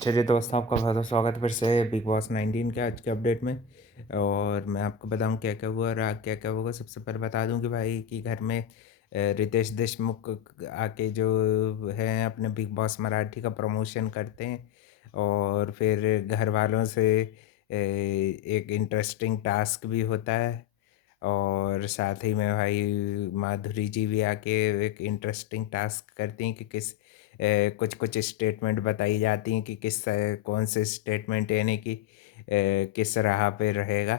चलिए दोस्त, आपका बहुत स्वागत है फिर से बिग बॉस 19 के आज के अपडेट में। और मैं आपको बताऊं क्या क्या हुआ और आगे क्या क्या होगा। सबसे पहले बता दूं कि भाई कि घर में रितेश देशमुख आके जो है अपने बिग बॉस मराठी का प्रमोशन करते हैं। और फिर घर वालों से एक इंटरेस्टिंग टास्क भी होता है। और साथ ही में भाई माधुरी जी भी आके एक इंटरेस्टिंग टास्क करती हैं कि कुछ कुछ स्टेटमेंट बताई जाती हैं कि कौन से स्टेटमेंट यानी कि किस राह पे रहेगा,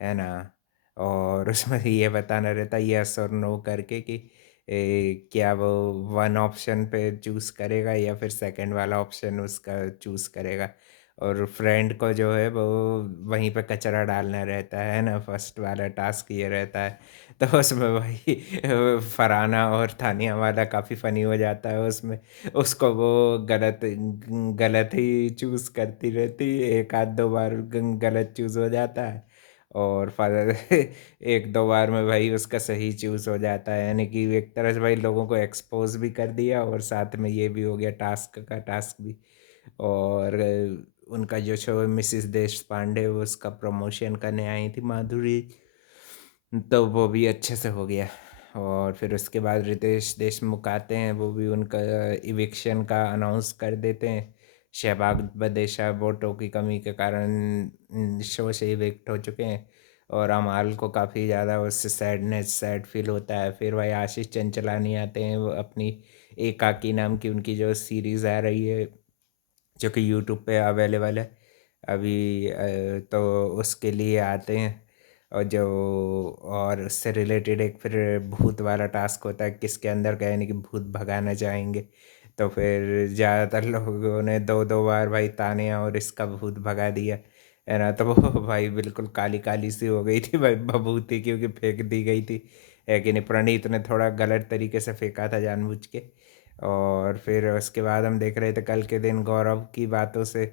है ना। और उसमें ये बताना रहता है यस और नो करके कि क्या वो वन ऑप्शन पे चूज़ करेगा या फिर सेकंड वाला ऑप्शन उसका चूज़ करेगा। और फ्रेंड को जो है वो वहीं पे कचरा डालना रहता है ना। फर्स्ट वाला टास्क ये रहता है। तो उसमें भाई फरहाना और तानिया वाला काफ़ी फ़नी हो जाता है उसमें। उसको वो गलत गलत ही चूज़ करती रहती है, एक आध दो बार गलत चूज़ हो जाता है। और एक दो बार में भाई उसका सही चूज़ हो जाता है, यानी कि एक तरह से भाई लोगों को एक्सपोज भी कर दिया और साथ में ये भी हो गया टास्क का टास्क भी। और उनका जो शो है मिसिस देश पांडे, वो उसका प्रमोशन करने आई थी माधुरी, तो वो भी अच्छे से हो गया। और फिर उसके बाद रितेश देशमुख आते हैं, वो भी उनका इविक्शन का अनाउंस कर देते हैं। शहबाग बदेशा वोटों की कमी के कारण शो से इविक्ट हो चुके हैं। और अमाल को काफ़ी ज़्यादा उससे सैड फील होता है। फिर वही आशीष चंचलानी आते हैं, वो अपनी एकाकी नाम की उनकी जो सीरीज़ आ रही है जो कि यूट्यूब पे अवेलेबल है अभी, तो उसके लिए आते हैं। और जो और उससे रिलेटेड एक फिर भूत वाला टास्क होता है, किसके अंदर का यानी कि भूत भगाना चाहेंगे। तो फिर ज़्यादातर लोगों ने दो दो बार भाई तानिया और इसका भूत भगा दिया, है ना। तो वो भाई बिल्कुल काली काली सी हो गई थी भाई भभूति, क्योंकि फेंक दी गई थी, है कि नहीं। प्रणीत ने थोड़ा गलत तरीके से फेंका था जानबूझ के। और फिर उसके बाद हम देख रहे थे कल के दिन गौरव की बातों से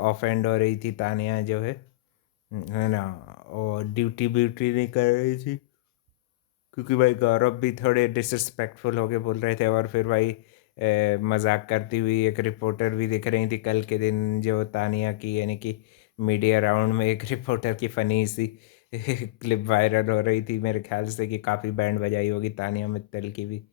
ऑफेंड हो रही थी तानिया जो है ना। और ड्यूटी ब्यूटी नहीं कर रही थी, क्योंकि भाई गौरव भी थोड़े डिसरिस्पेक्टफुल होके बोल रहे थे। और फिर भाई मजाक करती हुई एक रिपोर्टर भी दिख रही थी कल के दिन जो तानिया की, यानी कि मीडिया राउंड में एक रिपोर्टर की फ़नी सी क्लिप वायरल हो रही थी, मेरे ख्याल से कि काफ़ी बैंड बजाई होगी तानिया मित्तल की भी।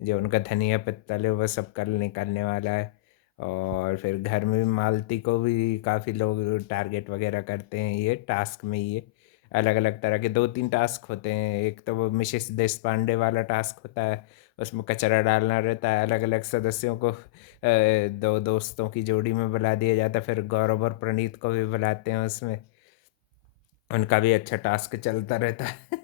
जो उनका धनिया पत्तल है वो सब कल निकलने वाला है। और फिर घर में भी मालती को भी काफ़ी लोग टारगेट वगैरह करते हैं ये टास्क में। ये अलग अलग तरह के दो तीन टास्क होते हैं। एक तो वो मिसेस देश पांडे वाला टास्क होता है, उसमें कचरा डालना रहता है। अलग अलग सदस्यों को दो दोस्तों की जोड़ी में बुला दिया जाता है, फिर गौरव और प्रणीत को भी बुलाते हैं उसमें। उनका भी अच्छा टास्क चलता रहता है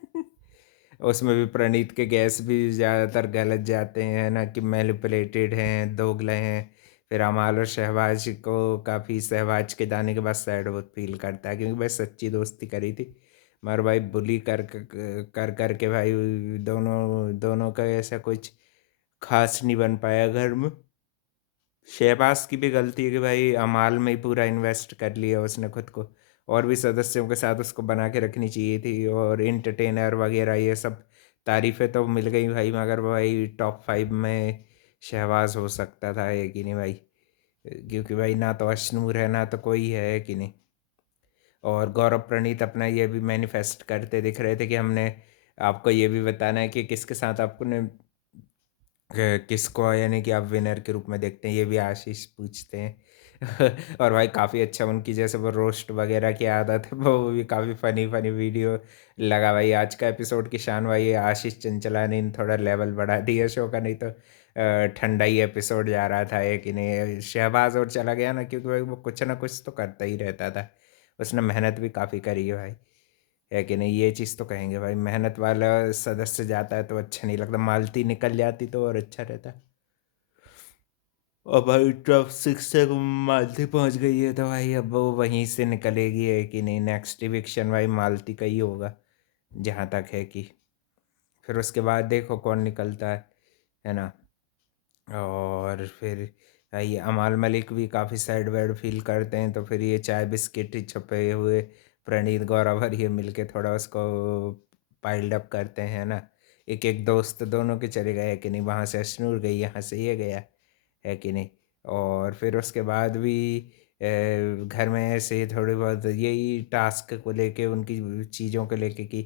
उसमें भी प्रणीत के गैस भी ज़्यादातर गलत जाते हैं ना, कि मैनिपुलेटेड हैं, दोगले हैं। फिर अमाल और शहबाज को काफ़ी, शहबाज के जाने के बाद सैड बहुत फील करता है, क्योंकि भाई सच्ची दोस्ती करी थी। मगर भाई बुली कर के भाई दोनों दोनों का ऐसा कुछ खास नहीं बन पाया घर में। शहबाज की भी गलती है कि भाई अमाल में ही पूरा इन्वेस्ट कर लिया उसने खुद को। और भी सदस्यों के साथ उसको बना के रखनी चाहिए थी, और इंटरटेनर वगैरह ये सब तारीफ़ें तो मिल गई भाई, मगर भाई टॉप 5 में शहबाज हो सकता था, है कि नहीं भाई। क्योंकि भाई ना तो अशनूर है ना तो कोई है कि नहीं। और गौरव प्रणीत अपना ये भी मैनिफेस्ट करते दिख रहे थे कि हमने आपको ये भी बताना है कि किसके साथ आपको ने किसको यानी कि आप विनर के रूप में देखते हैं, ये भी आशीष पूछते हैं और भाई काफ़ी अच्छा उनकी जैसे वो रोस्ट वगैरह की आदत है, वो भी काफ़ी फ़नी फ़नी वीडियो लगा भाई। आज का एपिसोड की शान भाई आशीष चंचलानी ने थोड़ा लेवल बढ़ा दिया शो का, नहीं तो ठंडा ही एपिसोड जा रहा था एक ही नहीं। शहबाज और चला गया ना, क्योंकि भाई वो कुछ ना कुछ तो करता ही रहता था। उसने मेहनत भी काफ़ी करी है भाई, है कि नहीं। ये चीज़ तो कहेंगे भाई, मेहनत वाला सदस्य जाता है तो अच्छा नहीं लगता। मालती निकल जाती तो और अच्छा रहता। और भाई टॉप 6 से मालती पहुंच गई है तो भाई अब वो वहीं से निकलेगी, है कि नहीं। नेक्स्ट इविक्शन भाई मालती का ही होगा जहाँ तक है कि। फिर उसके बाद देखो कौन निकलता है ना। और फिर ये अमाल मलिक भी काफ़ी सैड वैड फील करते हैं, तो फिर ये चाय बिस्किट ही छपे हुए प्रणीत गौरव और ये मिलके थोड़ा उसको पाइल्ड अप करते हैं ना। एक एक दोस्त दोनों के चले गए, कि नहीं। वहाँ से अश्नूर गई, यहाँ से ये गया, है कि नहीं। और फिर उसके बाद भी घर में ऐसे थोड़ी बहुत यही टास्क को लेके उनकी चीज़ों को लेके कि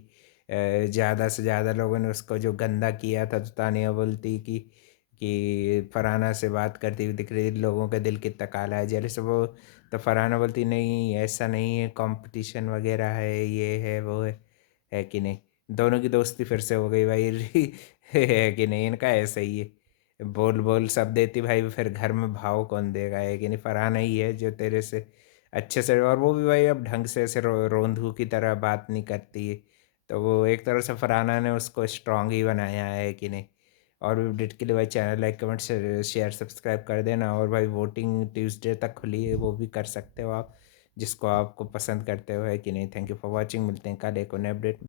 ज़्यादा से ज़्यादा लोगों ने उसको जो गंदा किया था, तो तानिया बोलती कि फरहाना से बात करती हुई दिख रही, लोगों का दिल कितना काला है, जेलस। वो तो फरहाना बोलती नहीं ऐसा नहीं है, कंपटीशन वगैरह है, ये है वो है कि नहीं। दोनों की दोस्ती फिर से हो गई भाई। है कि नहीं, इनका ऐसा ही है, बोल बोल सब देती भाई, फिर घर में भाव कौन देगा, है कि नहीं। फरहाना ही है जो तेरे से अच्छे से, और वो भी भाई अब ढंग से ऐसे रोंदू की तरह बात नहीं करती है। तो वो एक तरह से फरहाना ने उसको स्ट्रांग ही बनाया है कि नहीं। और भी अपडेट के लिए भाई channel like comment share subscribe कर देना। और भाई वोटिंग ट्यूसडे तक खुली है, वो भी कर सकते हो आप, जिसको आपको पसंद करते हो, है कि नहीं। थैंक यू फॉर वॉचिंग, मिलते हैं कल एक और नए अपडेट।